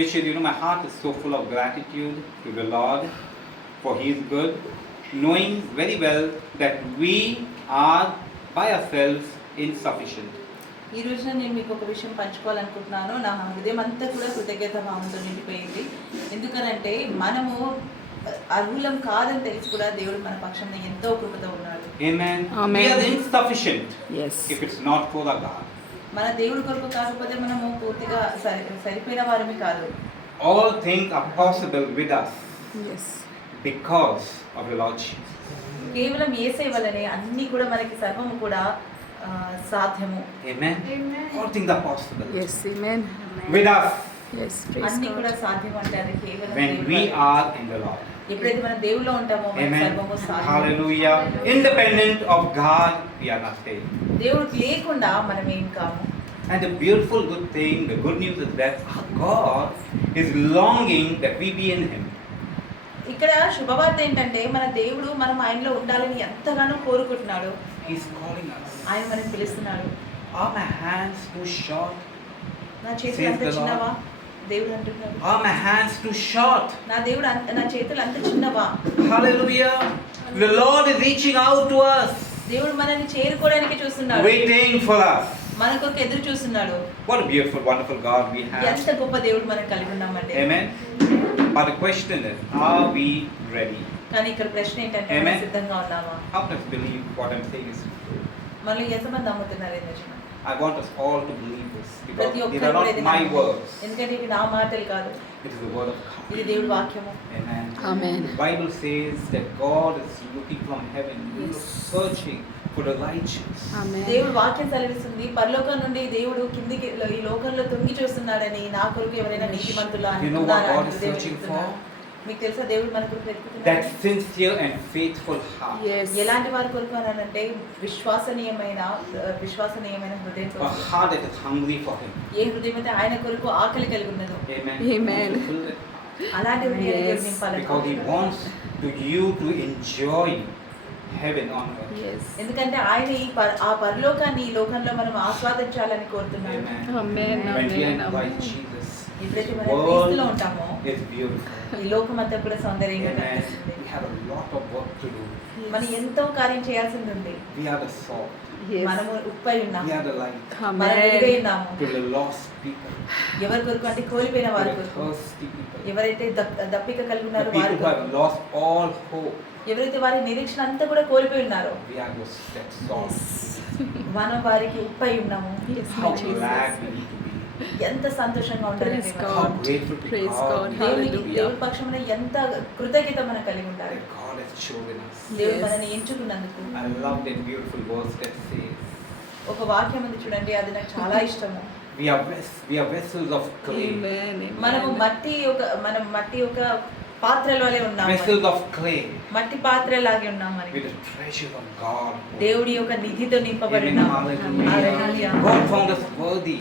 which is, my heart is so full of gratitude to the Lord, for He is good, knowing very well that we are by ourselves insufficient. ఈ రోజున నేను మీకు ఒక విషయం పంచుకోవాలనుకుంటున్నాను. నా హృదయం అంతా కూడా కృతజ్ఞత భావంతో నిండిపోయింది. ఎందుకనంటే మనము అర్హులం కాదని తెలిసి కూడా దేవుడు మన పక్షంలో ఎంతో కృపతో ఉన్నాడు. Amen. We are insufficient. Yes. If it's not for the God. మన దేవుడి కొరకు కాకపోతే మనము పూర్తిగా సరిపోయిన వారమే కాదు. All things are possible with us. Yes. Because of the Lord Jesus. కేవలం యేసయ్య వల్లనే అన్ని కూడా మనకి సర్వము కూడా సాధ్యము. Amen. All things are possible. Yes. Amen. With us. Yes. Praise అన్ని God. కూడా సాధ్యం అంటారు కేవలం When we are in the Lord. ఎప్పుడైతే మనం దేవుళ్ళో ఉంటామో మన సర్వము Amen. సాధ్యం. Hallelujah. Independent of God, we are nothing. దేవుడికి లేకుండా మనం ఏం కాము. And the beautiful good thing, the good news is that our God is longing that we be in Him. ఇక్కడ శుభవార్త ఏంటంటే మన దేవుడు మనం ఆయనలో ఉండాలని ఎంతగానో కోరుకుంటున్నాడు. He's calling us. ఆయన మనల్ని పిలుస్తున్నాడు. Are my hands too short? నా చేతులు అంత చిన్నవా? దేవుడు అంటున్నాడు. Are my hands too short? నా చేతులు అంత చిన్నవా? Hallelujah. The Lord is reaching out to us. దేవుడు మనల్ని చేరుకోవడానికి చూస్తున్నాడు. Waiting for us. మన కొరకు ఎదురు చూస్తున్నాడు. What a beautiful, wonderful God we have. ఎంత గొప్ప దేవుడు మనం కలిగి ఉన్నామండి. Amen. But the question is, are we ready? కానీ ఇక్కడ ప్రశ్న ఏంటంటే Amen. మనం సిద్ధంగా ఉన్నామా? How many believe what I'm saying is true? మనలో ఎంతమంది నమ్ముతున్నారు ఈ నిజం? I want us all to believe this because ప్రతి these ఒక్కరు are not ఇది my నమ్మాలి. words. ఎందుకంటే ఇవి నా మాటలు కాదు. It is the word of God. ఇది దేవుడి వాక్యము. Amen. Amen. The Bible says that God is looking from heaven, He is searching for the righteous. Amen. దేవుడు వాక్యం సెలవిస్తుంది పరలోకం నుండి దేవుడు కిందికి ఈ లోకంలో తొంగి చూస్తున్నాడని. నా కొరకు ఎవరైనా నీతిమంతులా You know what అనుకున్నారా? God is searching for? మీకు తెలుసా దేవుడు మన కొరకు వెతుకుతున్నాడు. That sincere and faithful heart. Yes. ఎలాంటి వారి కొరకు అనంటే విశ్వాసనీయమైన హృదయం A కొరకు. heart that is hungry for Him. ఏ హృదయం అయితే ఆయన కొరకు ఆకలి కలిగి ఉన్నదో Amen. Amen. Fulfill it. అలాంటి హృదయాన్ని దేవుడు Yes. నింపాలని Because He కోరుతున్నాడు. wants you to enjoy heaven on earth. Yes. ఎందుకంటే ఆయన ఆ పరలోకాన్ని ఈ లోకంలో మనం ఆస్వాదించాలని కోరుతున్నాడు. Amen. Amen. When we are in Amen. Christ Jesus, ఎప్పుడైతే His మనం క్రీస్తులో world ఉంటామో is beautiful. ఈ లోకం అంతా కూడా సౌందర్యంగా Amen. కనిపిస్తుంది. We have a lot of work to do. మనం ఎంతో కార్యం చేయాల్సింది ఉంది. We are the salt. Yes. మనము ఉప్పై ఉన్నాము. We are the light మనం వెలుగై Amen. ఉన్నాము. to the lost people, ఎవరి కొరకు అంటే కోల్పోయిన to వారి the కొరకు. thirsty people, ఎవరైతే దప్పిక కలిగి the ఉన్నారో people వారి who have కొరకు. lost all hope. ఎవరైతే వారి నిరీక్షణ అంతా కూడా కోల్పోయి ఉన్నారో We are those that salt. మనం వారికి ఉప్పై ఉన్నాము. Yes, How Jesus. glad we need to be. ఎంత సంతోషంగా ఉండాలండి Praise మనం. How God. grateful to Praise God God. దేవునికి Hallelujah. దేవుడి పక్షంలో ఎంత కృతజ్ఞత మనం కలిగి ఉండాలి. that God has chosen us. దేవుడు Yes. మనల్ని ఎంచుకున్నందుకు. I love that beautiful verse that says, ఒక వాక్యం ఉంది చూడండి, అది నాకు చాలా ఇష్టము. we are vessels of clay. Amen. మనము Amen. మట్టి ఒక పాత్రల వలె ఉన్నాము. Vessels of clay మట్టి పాత్రలాగే ఉన్నాం with మరి. the treasure of God. దేవుడి యొక్క నిధితో నింపబడి Amen. ఉన్నాము. Hallelujah. Hallelujah. God found us worthy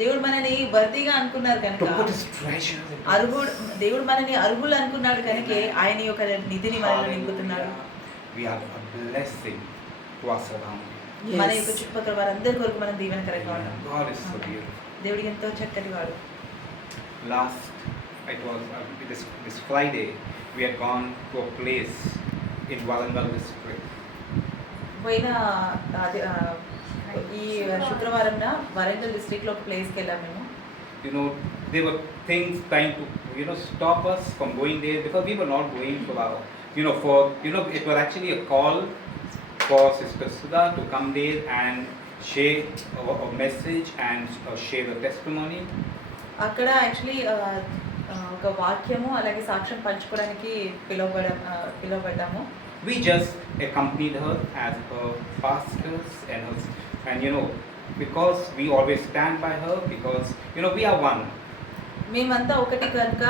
దేవుడు మనని వర్దిగా అనుకున్నారు to కనుక, put His treasure in us. దేవుడు మనని అర్హులు అనుకున్నాడు కనుక ఆయన యొక్క నిధిని మనలో నింపుతున్నాడు. Hallelujah. We are a blessing to our surroundings. మన యొక్క Yes. చుట్టుపక్కల వారందరి కొరకు మనం దీవెనకరంగా Amen. ఉన్నాం. God is so beautiful. దేవుడు ఎంతో చక్కటి వాడు. Last, it was this Friday, we had gone to a place in Warangal district. పోయిన ఈ శుక్రవారం వరంగల్ డిస్ట్రిక్ట్ లో ఒక ప్లేస్ కి వెళ్ళాం మేము. You know, there were things trying to, stop us from going there because we were not going for our, it was actually a call for Sister Sudha to come there and share a message and share a testimony. అక్కడ actually ఒక వాక్యము అలాగే సాక్ష్యం పంచుకోవడానికి పిలువబడ్డాము. We just accompanied her as her pastors and because we always stand by her because we are one. మేమంతా ఒకటి కనుక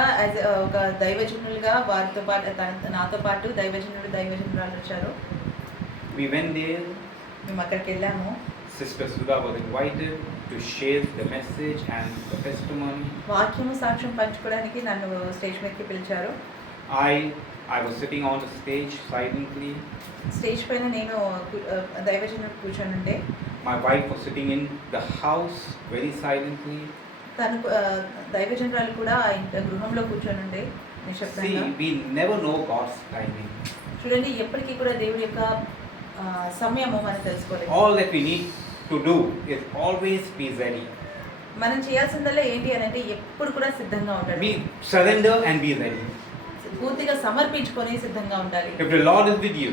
ఒక దైవజనులుగా వారితో పాటు నాతో పాటు దైవజనురాలు వచ్చారు. We went there. మేము అక్కడికి వెళ్ళాము. Sister Sudha was invited to share the message and the testimony. వాక్యము సాక్ష్యం పంచుకోవడానికి నన్ను స్టేజ్ మీదకి పిలిచారు. I was sitting on the stage silently. Stage పైన నేను దైవజనుడు కూర్చొని ఉంటే, My wife was sitting in the house very silently. తను దైవజనరాలు కూడా ఆ గృహంలో కూర్చొని ఉండే నిశ్శబ్దంగా. See, we never know God's timing. చూడండి, ఎప్పటికీ కూడా దేవుడి యొక్క సమయము మనం తెలుసుకోలేదు. All that we need to do is always be ready. మనం చేయాల్సిందల్లా ఏంటి అని అంటే ఎప్పుడు కూడా సిద్ధంగా ఉండాలి. Be surrender and be ready. పూర్తిగా సమర్పించుకొని సిద్ధంగా ఉండాలి. If the Lord is with you,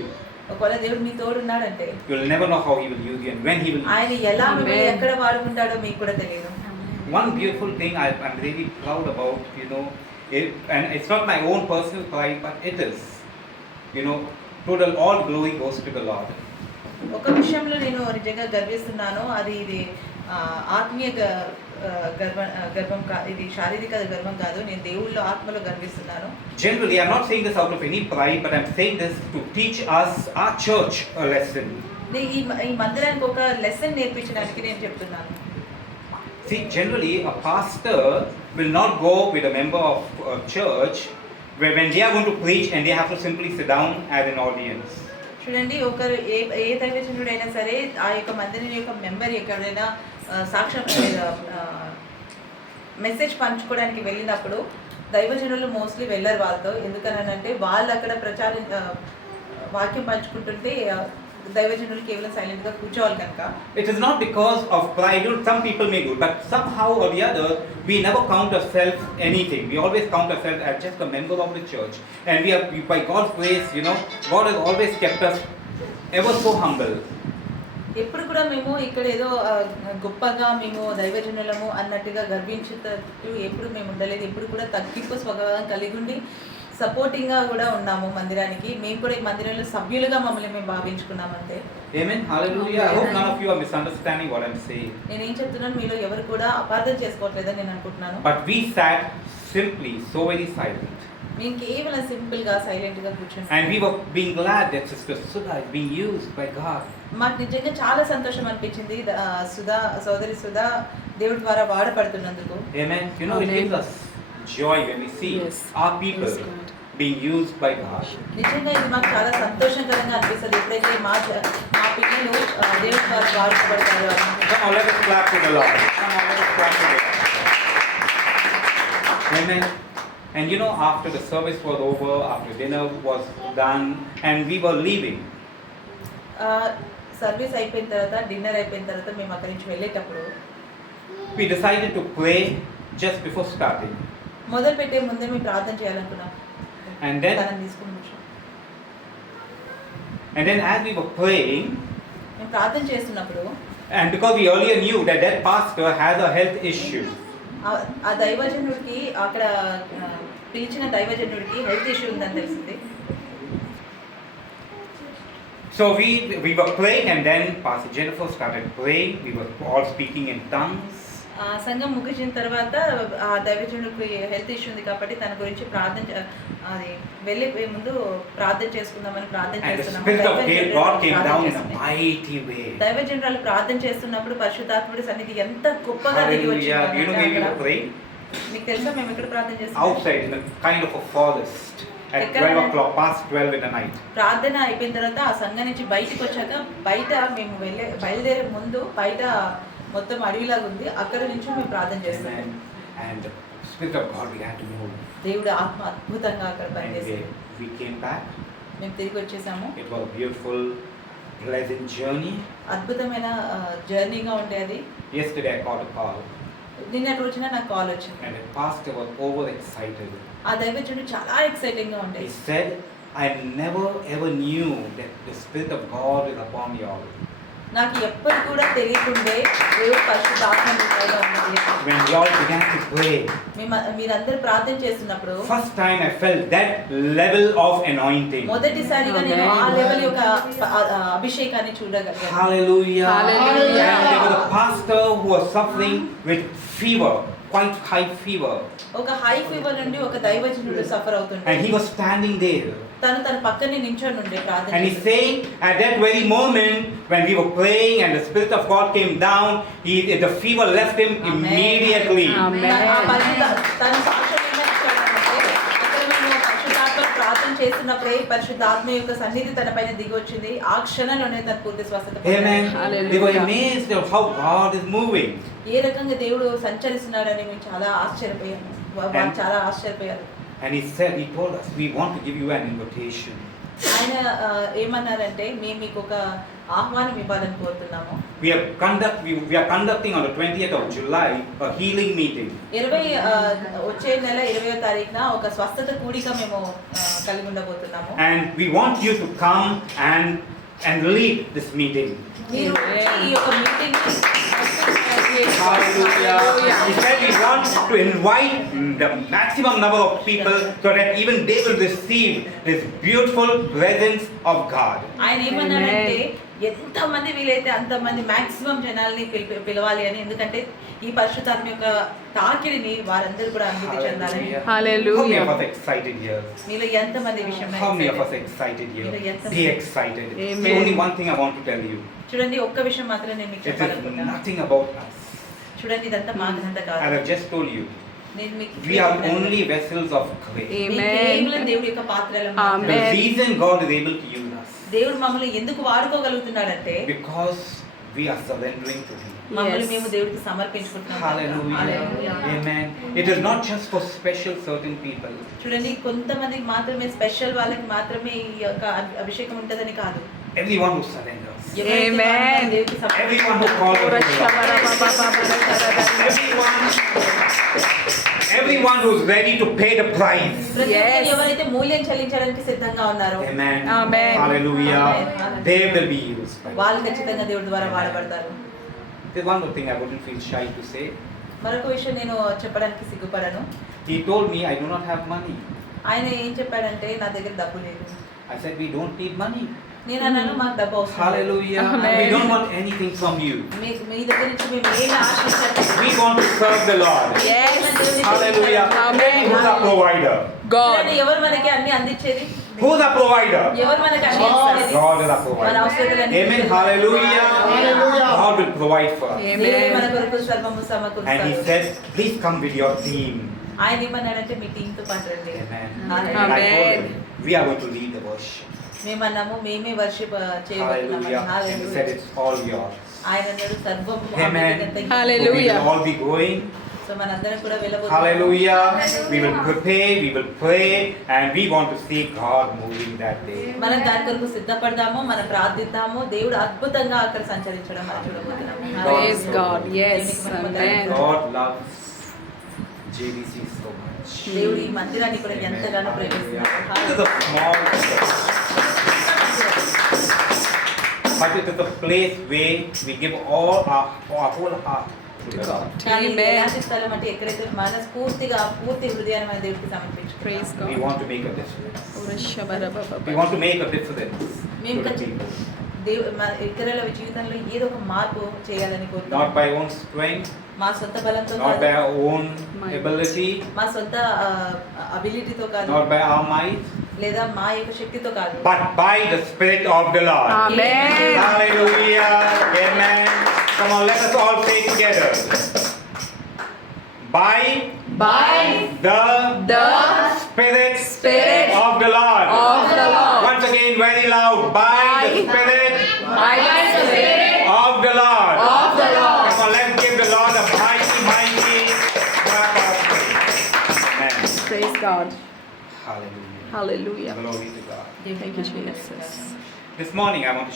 ఒకవేళ దేవుడు మీ తోడు ఉన్నాడంటే you'll never know how He will use you and when He will use ఆయన you. ఎలా మిమ్మల్ని Amen. ఎక్కడ వాడుకుంటాడో మీకు కూడా తెలియదు. One beautiful thing I'm really proud about, and it's not my own personal pride, but it is, total all glory goes to the Lord. ఒక విషయంలో నేను నిజంగా గర్విస్తున్నాను. ఇది ఆత్మీయ గర్వం ఇది శారీరక గర్వం కాదు. నేను దేవుళ్ళో ఆత్మలో గర్విస్తున్నాను. Generally, I'm not saying this out of any pride, but I'm saying this to teach us, our church, a lesson. ఈ మందిరానికి ఒక లెసన్ నేర్పించడానికి నేను చెప్తున్నాను. See, generally, a pastor will not go with a member of a church when they are going to preach and they have to simply sit down as an audience. చూడండి, ఒకరు ఏ దైవజనుడైనా సరే ఆ యొక్క మందిరం యొక్క మెంబర్ ఎక్కడైనా సాక్ష్యం మెసేజ్ పంచుకోవడానికి వెళ్ళినప్పుడు దైవజనులు మోస్ట్లీ వెళ్ళరు వాళ్ళతో. ఎందుకనంటే వాళ్ళు అక్కడ వాక్యం పంచుకుంటుంటే దైవజనులు కేవలం సైలెంట్గా కూర్చోవాలి కనుక. It is not because of pride. Some people may do, but somehow or the other, we never count ourselves anything. We always count ourselves as just a member of the church. And by God's grace, God has always kept us ever so humble. ఎప్పుడు కూడా మేము ఇక్కడ ఏదో గొప్పగా మేము దైవజనులము అన్నట్టుగా గర్వించేటట్టు ఎప్పుడు మేము ఉండలేదు. ఎప్పుడు కూడా తగ్గింపు స్వభావం కలిగి ఉండి సపోర్టింగ్గా కూడా ఉన్నాము మందిరానికి. మేము కూడా ఈ మందిరంలో సభ్యులుగా మమ్మల్ని మేము భావించుకున్నాము అంతే. Amen. Hallelujah. I hope none of you are misunderstanding what I'm saying. నేనేం చెప్తున్నాను మీలో ఎవరు కూడా అపార్థం చేసుకోవట్లేదని నేను అనుకుంటున్నాను. But we sat simply so very silent. మేము కేవలం సింపుల్గా సైలెంట్గా కూర్చున్నాం. And we were being glad that Sister Sudha is being used by God. మాకు నిజంగా చాలా సంతోషం అనిపించింది సోదరి సుధా దేవుడి ద్వారా వాడపడుతున్నందుకు. Amen. It Amen. gives us joy when we see Yes. our people Yes, God. being used by God. నిజంగా ఇది మాకు చాలా సంతోషకరంగా అనిపిస్తుంది ఎప్పుడైతే మా పిల్లలు దేవుడి ద్వారా వాడపడతారు. Come on, let us clap to the Lord. Come on, let us clap to the Lord. Amen. And after the service was over, after dinner was done, and we were leaving, service అయిపోయిన తర్వాత dinner అయిపోయిన తర్వాత మేము అక్కడి నుంచి వెళ్ళేటప్పుడు we decided to pray just before starting. మొదలు పెట్టే ముందే మేము ప్రార్థన చేయాలనుకున్నాం. And then, తనని తీసుకుని కూర్చో. as we were praying, మేము ప్రార్థన చేస్తున్నప్పుడు and because we earlier knew that pastor has a health issue, ఆ దైవజనుడికి అక్కడ పిలిచిన దైవజనుడికి హెల్త్ ఇష్యూ ఉందని తెలిసింది. so we were praying, and then Pastor Jennifer started praying. We were all speaking in tongues. సంఘం ముగిసిన తర్వాత ఆ దైవజనుడికి హెల్త్ ఇష్యూ ఉంది కాబట్టి తన గురించి వెళ్ళే ముందు ప్రార్థన చేసుకుందామని ప్రార్థన And the చేస్తున్నాము. Spirit of God came down in a mighty way. దైవజనురాలు ప్రార్థన చేస్తున్నప్పుడు పరిశుద్ధాత్ముడి సన్నిధి ఎంత గొప్పగా దిగి Hallelujah. Do you know where we were praying? మీకు తెలుసా మేము ఎక్కడ ప్రార్థన చేస్తున్నాం? Outside in a kind of a forest at 12 o'clock, past 12 in the night. ప్రార్థన అయిపోయిన తర్వాత ఆ సంఘం నుంచి బయటికి వచ్చాక బయట మేము బయలుదేరే ముందు బయట మొత్తం అడవిలాగా ఉంది. అక్కడ నుంచి మేము ప్రార్థన చేస్తున్నాం. And the Spirit of God began to move. దేవుడి ఆత్మ అద్భుతంగా అక్కడ And పనిచేసింది. we came back. మేము తిరిగి వచ్చేసాము. It was a beautiful, pleasant journey. అద్భుతమైన జర్నీగా ఉండేది. Yesterday I got a call. నిన్నటి రోజున నాకు కాల్ వచ్చింది. And the pastor was overexcited. ఆ దైవజనుడు చాలా ఎక్సైటింగ్ గా He ఉండేది. said, I never ever knew that the Spirit of God is upon you all. నాకు ఎప్పుడు కూడా తెలియకుండే దేవుడు పరిశుద్ధాత్మ మీపైన ఉన్నది. When you all began to pray, మీరందరూ ప్రార్థన చేస్తున్నప్పుడు first time I felt that level of anointing. మొదటిసారిగా నేను ఆ లెవెల్ యొక్క అభిషేకాన్ని చూడగలిగాను. Hallelujah. Hallelujah. And there was a pastor who was suffering with fever, quite high fever. ఒక హై ఫీవర్ నుండి ఒక దైవజనుడు సఫర్ అవుతుండే. And he was standing there. తన పక్కనే నించొని ఉండే ప్రార్థన. And he's saying, at that very moment when we were praying and the Spirit of God came down, the fever left him immediately. Amen. తన సాక్ష్యం ఏంటంటే అక్కడ మేము పరిశుద్ధాత్మ ప్రార్థన చేస్తున్నప్పుడే పరిశుద్ధాత్మ యొక్క సన్నిధి తన పైన దిగి వచ్చింది. ఆ క్షణంలోనే తన పూర్తి స్వస్థత పొందాడు. Amen. Hallelujah. They were amazed of how God is moving. ఏ రకంగా దేవుడు సంచరిస్తున్నాడని మేము చాలా ఆశ్చర్యపోయాము. వారు చాలా ఆశ్చర్యపోయారు. And he told us, we want to give you an invitation. ఆయన ఏమన్నారంటే మేము మీకు ఒక ఆహ్వానం ఇవ్వాలని కోరుతున్నాము. We are conducting on the 20th of July a healing meeting. వచ్చే నెల 20వ తారీఖున ఒక స్వస్థత కూడిక మేము కలిగి ఉండబోతున్నాము. And we want you to come and lead this meeting. మీరు ఈ యొక్క meeting Hallelujah. He said we want to invite the maximum number of people so that even they will receive this beautiful presence of God. ఆయన ఏమన్నాడంటే ఎంతమంది వీలైతే అంతమంది maximum జనాల్ని పిలవాలి అని. ఎందుకంటే ఈ పరిశుద్ధాత్మ యొక్క తాకిడిని వారందరూ కూడా అనుభూతి చెందాలని. Hallelujah. How many of us excited here? మీలో ఎంతమంది ఈ విషయంలో How many of us excited? excited here? Yes. Be excited. Amen. The only one thing I want to tell you. చూడండి ఒక్క విషయం మాత్రం నేను మీకు It is చెప్పాలనుకుంటున్నాను. nothing about us. చూడండి ఇదంతా మాకంతా I కాదు. have just told you. నేను మీకు We are only vessels of clay. కేవలం Amen. దేవుడి యొక్క పాత్రలు The Amen. reason God is able to use us దేవుడు మమ్మల్ని ఎందుకు వాడుకోగలుగుతున్నాడంటే because we are surrendering to Him. మమ్మల్ని Yes. మేము దేవుడికి సమర్పించుకుంటున్నాం. Hallelujah. Hallelujah. Amen. It is not just for special certain people. చూడండి కొంతమందికి మాత్రమే స్పెషల్ వాళ్ళకి మాత్రమే ఈ యొక్క అభిషేకం ఉంటదని కాదు. Everyone who surrenders. ఎవరైతే Amen. మాత్రం దేవుడికి Everyone who calls Ora on the Lord. Everyone who's ready to pay the price. ప్రతి ఒక్కరు Yes. ఎవరైతే మూల్యం చెల్లించడానికి సిద్ధంగా ఉన్నారో Amen. Amen. Hallelujah. Amen. They will be used. by వాళ్ళు God. ఖచ్చితంగా దేవుడి ద్వారా వాడబడతారు. There's one more thing I wouldn't feel shy to say. మరొక విషయం నేను చెప్పడానికి సిగ్గుపడను. He told me I do not have money. ఆయన ఏం చెప్పాడంటే నా దగ్గర డబ్బు లేదు. I said we don't need money. నేను అన్నాను మాకు డబ్బు అవసరం లేదు. Hallelujah. Amen. We don't want anything from you. మీ దగ్గర నుంచి మేము ఏమి ఆశించట్లేదు. We want to serve the Lord. Yes. Hallelujah. Amen. Who's our provider? God. ఎవరు మనకి అన్ని అందించేది? Who's our provider? ఎవరు మనకి అన్ని ఇచ్చేది? God is our మన provider. అవసరతలన్నీ Amen. తీర్చేది. Hallelujah. God will provide for us. దేవుడే మన Amen. కొరకు సర్వము And He సమకూరుస్తాడు. said, please come with your team. ఆయన ఏమన్నాడంటే మీ టీమ్ తో పాటు రండి. Amen. Hallelujah. And I told Amen. him, we are going to lead the worship. మేమన్నాము మేమే వర్షిప్ చేయబోతున్నాము. Hallelujah. And he said, it's all yours. ఆయన అన్నాడు సర్వము Amen. ఆమె So Hallelujah. we will all be going. So మనందరం కూడా వెళ్ళబోతున్నాము. Hallelujah. We will prepare, we will pray, and we want to see God moving that day. మనం దాని కొరకు సిద్ధపడదాము, మనం ప్రార్థిద్దాము. దేవుడు అద్భుతంగా అక్కడ సంచరించడం మనం చూడబోతున్నాము. Praise God. Yes. Amen. God loves JBC so much. దేవుడు ఈ మందిరాన్ని కూడా ఎంతగానో This ప్రేమిస్తున్నాడు. is a small church, but it is a place where we give all our whole heart to the Lord. కానీ ఇది Amen. ఎలాంటి స్థలం అంటే ఎక్కడైతే మనస్ఫూర్తిగా పూర్తి హృదయాన్ని మన దేవుడికి సమర్పించుకుంటాం. Praise We God. want to make a difference. Ora shabarababa. We want to make a difference మేము to the ఖచ్చితంగా people. మన ఇతరుల జీవితంలో ఏదో ఒక మార్పు చేయాలని Not కోరుతాం. by own strength, మా సొంత బలంతో not by కాదు, our own ability, మా సొంత అబిలిటీతో కాదు, not by our might, లేదా మా యొక్క శక్తితో కాదు, but by the Spirit of the Lord. Amen. Hallelujah. Amen. Come on, let us all say together. By the Spirit of the Lord. Of the Lord. Once again, very loud. By the Spirit By the Spirit of the Lord. of the Lord. Come on, let's give the Lord a mighty clap of praise. Amen. Praise God. Hallelujah. Hallelujah. Glory to God. Thank you, Jesus. This morning I want to